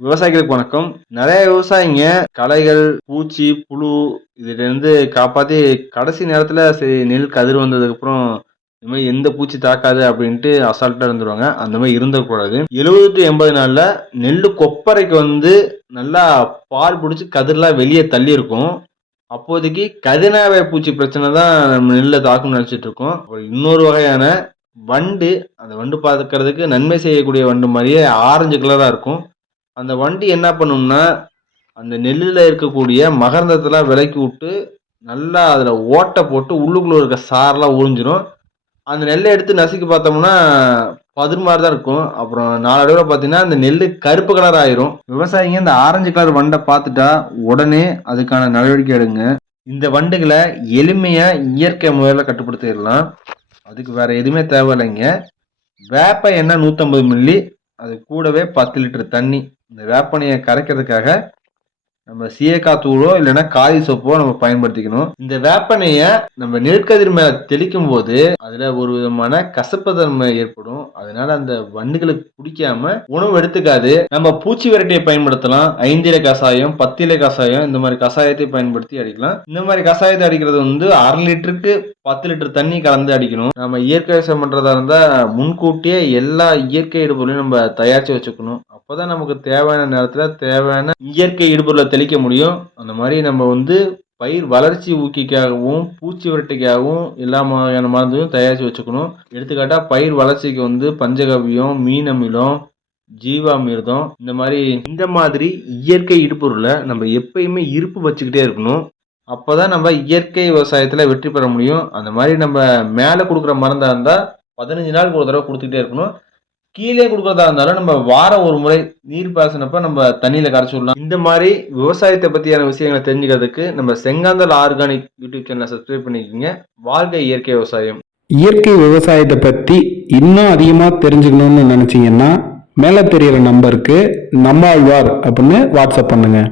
விவசாயிகளுக்கு வணக்கம். நிறைய விவசாயிங்க களைகள் பூச்சி புழு இதுல இருந்து காப்பாத்தி கடைசி நேரத்துல சரி நெல் கதிர் வந்ததுக்கு அப்புறம் இந்த மாதிரி எந்த பூச்சி தாக்காது அப்படின்ட்டு அசால்ட்டா இருந்துருவாங்க. அந்த மாதிரி இருந்தக்கூடாது எழுபது டு எண்பது நாள்ல நெல் கொப்பரைக்கு வந்து நல்லா பால் பிடிச்சி கதிர்லாம் வெளியே தள்ளி இருக்கும் அப்போதைக்கு கதினாவை பூச்சி பிரச்சனை தான் நம்ம நெல்லை தாக்கும்னு நினைச்சிட்டு இருக்கோம். இன்னொரு வகையான வண்டு அந்த வண்டு பார்க்கறதுக்கு நன்மை செய்யக்கூடிய வண்டு மாதிரியே ஆரஞ்சு கலராக இருக்கும். அந்த வண்டி என்ன பண்ணும்னா அந்த நெல்லில் இருக்கக்கூடிய மகரந்தத்தெல்லாம் விலக்கி விட்டு நல்லா அதில் ஓட்டை போட்டு உள்ளுக்குள்ளே இருக்க சாரெலாம் உறிஞ்சிரும். அந்த நெல்லை எடுத்து நசுக்கி பார்த்தோம்னா பதிர் மாதிரி தான் இருக்கும். அப்புறம் நாளடைவில் பார்த்தீங்கன்னா அந்த நெல் கருப்பு கலர் ஆயிரும். விவசாயிங்க இந்த ஆரஞ்சு கலர் வண்டை பார்த்துட்டா உடனே அதுக்கான நடவடிக்கை எடுங்க. இந்த வண்டுகளை எளிமையாக இயற்கை முறையில் கட்டுப்படுத்திடலாம். அதுக்கு வேறு எதுவுமே தேவையில்லைங்க. வேப்ப எண்ணெய் நூற்றம்பது மில்லி அது கூடவே பத்து லிட்டர் தண்ணி. இந்த வேப்பனையை கரைக்கிறதுக்காக நம்ம சீயக்காய் தூளோ இல்லைன்னா காய் சோப்போ நம்ம பயன்படுத்திக்கணும். இந்த வேப்பனையை நம்ம நெற்கதிர் மேல தெளிக்கும் போது அதுல ஒரு விதமான கசப்பு தன்மை ஏற்படும். அதனால அந்த வண்டுகளுக்கு பிடிக்காம உணவு எடுத்துக்காது. நம்ம பூச்சி விரட்டியை பயன்படுத்தலாம். ஐந்திலை கஷாயம் பத்தில கஷாயம் இந்த மாதிரி கஷாயத்தை பயன்படுத்தி அடிக்கலாம். இந்த மாதிரி கஷாயத்தை அடிக்கிறது வந்து அரை லிட்டருக்கு பத்து லிட்டர் தண்ணி கலந்து அடிக்கணும். நம்ம இயற்கை விவசாயம் பண்றதா இருந்தா முன்கூட்டியே எல்லா இயற்கை இடுபொருளையும் நம்ம தயாரிச்சு வச்சுக்கணும். அப்போதான் நமக்கு தேவையான நேரத்துல தேவையான இயற்கை இடுபொருளை தெளிக்க முடியும். அந்த மாதிரி நம்ம வந்து பயிர் வளர்ச்சி ஊக்கிக்காகவும் பூச்சி விரட்டிக்காகவும் எல்லா மாதிரியான மருந்தையும் தயாரித்து வச்சுக்கணும். எடுத்துக்காட்டாக பயிர் வளர்ச்சிக்கு வந்து பஞ்சகவ்யம் மீன் அமிலம் ஜீவாமிர்தம் இந்த மாதிரி இந்த மாதிரி இயற்கை இடுப்பொருளை நம்ம எப்பயுமே இருப்பு வச்சுக்கிட்டே இருக்கணும். அப்போ தான் நம்ம இயற்கை விவசாயத்தில் வெற்றி பெற முடியும். அந்த மாதிரி நம்ம மேலே கொடுக்குற மருந்தாக இருந்தால் பதினஞ்சு நாளுக்கு ஒரு தடவை கொடுத்துக்கிட்டே இருக்கணும். கீழே கொடுக்குறதா இருந்தாலும் நம்ம வாரம் ஒரு முறை நீர் பாசனப்ப நம்ம தண்ணியில் கரைச்சி விடலாம். இந்த மாதிரி விவசாயத்தை பற்றியான விஷயங்களை தெரிஞ்சுக்கிறதுக்கு நம்ம செங்காந்தல் ஆர்கானிக் யூடியூப் சேனலை சப்ஸ்கிரைப் பண்ணிக்கோங்க. வாழ்க்கை இயற்கை விவசாயம். இயற்கை விவசாயத்தை பற்றி இன்னும் அதிகமாக தெரிஞ்சுக்கணும்னு நினைச்சீங்கன்னா மேலே தெரியிற நம்பருக்கு நம்மாழ்வார் அப்படின்னு வாட்ஸ்அப் பண்ணுங்கள்